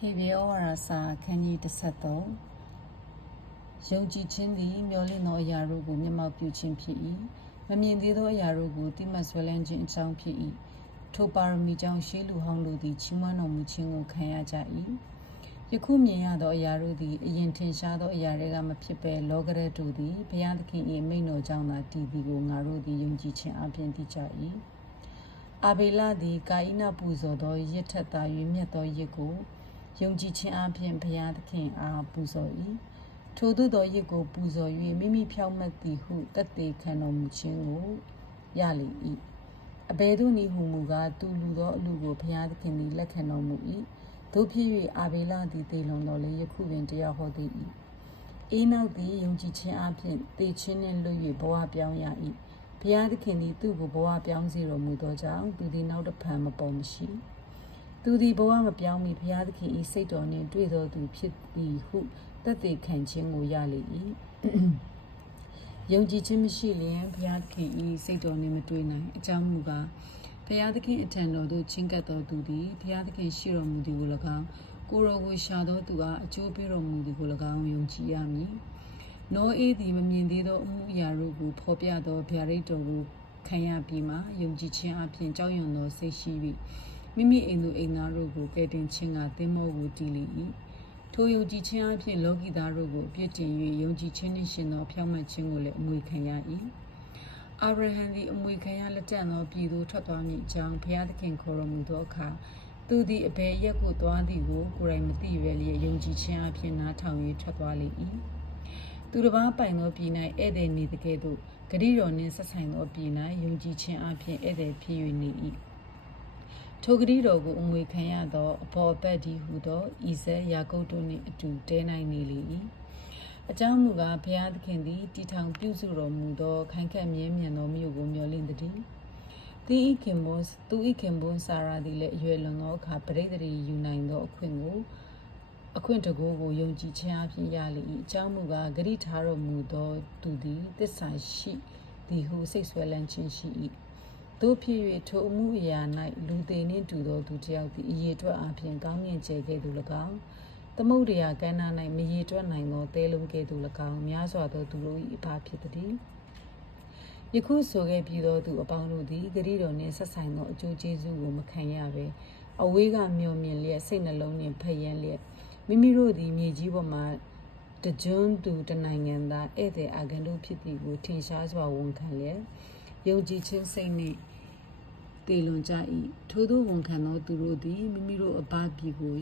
ဟေဗေဩဝါဒစာခန်းကြီး33ယုံကြည်ခြင်းသည်မျောလင့်သောအရာတို့ကိုမျက်မှောက်ပြုခြင်းဖြစ်၏မမြင်သေးသောအရာတို့ကိုတိမှတ်ဆွဲလန်းခြင်းအကြောင်းဖြစ်၏ထိုပါရမီကြောင့်ရှေးလူဟောင်းတို့သည်ချီးမွမ်းတော်မူခြင်းကိုခံရကြ၏ယခုမြင်ရသောအရာတို့သည်အရင်ထင်ရှားသောအရာတွေကမဖြစ်ဘဲလောကရက်တို့သည်ဘုရားသခင်၏မိန့်တော်ကြောင့်သာတည်သည်ကိုငါတို့သည်ယုံကြည်ခြင်းအပြင်သိကြ၏အာဘေလသည်ကာဣနပူဇော်သောရစ်ထက်သာ၍မြတ်သောရစ်ကို ယုံကြည်ခြင်းအပြင်ဘုရားသခင်အားပူဇော်၏ထိုသို့သောရစ်ကိုပူဇော်၍မိမိဖြောင့်မတ်သည်ဟုတတ်သေးခံတော်မူခြင်းကိုရလေ၏အဘယ်သို့နည်းဟုမူကားသူလူသောအလူကိုဘုရားသခင်သည်လက်ခံတော်မူ၏တို့ဖြစ်၍အာဘေလသည်သေလွန်တော်လေယခုပင်တရားဟောသေး၏အေးနောက်သည်ယုံကြည်ခြင်းအပြင်သေခြင်းနှင့်လွတ်၍ဘဝပြောင်းရ၏ဘုရားသခင်သည်သူ့ကိုဘဝပြောင်းစေတော်မူသောကြောင့်သူသည်နောက်တစ်ဖန်မပေါ်မရှိ သူသည်ဘဝမပြောင်းမီဘုရားသခင်ဤစိတ်တော်နှင့်တွေ့တော်သူဖြစ်သည်ဟုသက်သေခံခြင်းကိုရလေ၏ယုံကြည်ခြင်းမရှိလျင်ဘုရားသခင်ဤစိတ်တော်နှင့်မတွေ့နိုင်အကြောင်းမူကားဘုရားသခင်အထံတော်သို့ချင်းကပ်တော်သူသည်ဘုရားသခင်ရှိတော်မူသည်ကို၎င်းကိုယ်တော်ကိုရှာတော်သူအားအကျိုးပေးတော်မူသည်ကို၎င်းယုံကြည်ရမည်နောအေးသည်မမြင်သေးသောအမှုအရာတို့ကိုဖော်ပြသောဗျာဒိတ်တော်ကိုခံရပြီးမှယုံကြည်ခြင်းအပြင်ကြောက်ရွံ့သောစိတ်ရှိပြီး မိမိအိမ်သူအိမ်သားတို့ကိုကယ်တင်ခြင်းကသင်္ဘောကိုတည်လေ၏ထိုယုံကြည်ခြင်းအဖြစ်လောကီသားတို့ကိုအပြစ်တင်၍ယုံကြည်ခြင်းနှင့်ရှင်သောဖြောင့်မတ်ခြင်းကိုလည်းအမွေခံရ၏အာဗြဟံသည်အမွေခံရလက်ကျန်သောပြည်သို့ထွက်သွားမည်အကြောင်းဘုရားသခင်ခေါ်တော်မူသောအခါသူသည်အဘယ်ရက်ကိုသွားသည်ကိုကိုယ်တိုင်မသိရလျက်ယုံကြည်ခြင်းအဖြစ်နားထောင်၍ထွက်သွားလေ၏သူတစ်ပါးပိုင်သောပြည်၌ဧည့်သည်နေတကဲ့သို့ဂရိတော်နှင့်ဆက်ဆိုင်သောပြည်၌ယုံကြည်ခြင်းအဖြစ်ဧည့်သည်ဖြစ်၍နေ၏ ထိုဂရိတော်ကိုအမွေခံရသောအဘော်အပတ်ဒီဟုသောဤဇက်ယာကုပ်တို့နှင့်အတူတဲနိုင်နေလေ၏အကြောင်းမူကားဘုရားသခင်သည်တည်ထောင်ပြုစုတော်မူသောခိုင်ခန့်မြဲမြံသောမြို့ကိုမျှော်လင့်သည်သီဤခင်ဘွန်သူဤခင်ဘွန်စာရာသည်လည်းအရွယ်လွန်သောအခါပရိသေရီယူနိုင်သောအခွင့်ကိုအခွင့်တကူကိုယုံကြည်ခြင်းအဖြစ်ရလေ၏အကြောင်းမူကားဂရိထားတော်မူသောသူသည်တစ္ဆာရှိသည်ဟုစိတ်ဆွဲလန်းခြင်းရှိ၏ တို့ဖြစ်၍ထိုအမှုအရာ၌လူသေးနှင့်တူသောသူတစ်ယောက်သည်အရေအတွက်အပြင်ကောင်းမြင့်ကျယ်ကဲ့သို့၎င်းသမုဒ္ဒရာကမ်းနား၌မရေတွက်နိုင်သောတဲလုံးကဲ့သို့၎င်းများစွာသောသူတို့၏အပါဖြစ်သည်ယခုဆိုခဲ့ပြီးသောသူအပေါင်းတို့သည်ဂရိတော်နှင့်ဆက်ဆိုင်သောအကျိုးကျေးဇူးကိုမခံရဘဲအဝေးကမျောမြင်လျက်စိတ်နှလုံးနှင့်ဖယံလျက်မိမိတို့သည်မြေကြီးပေါ်မှတကြွန်းသူတနိုင်ငံသားဧည့်သည်အာဂန်တို့ဖြစ်သည်ကိုထင်ရှားစွာဝန်ခံလျက် ယုံကြည်ခြင်းစိတ်နှင့်တေလွန်ကြ၏ထို့သောဝန်ခံသောသူတို့သည်မိမိတို့အပပြည်ကို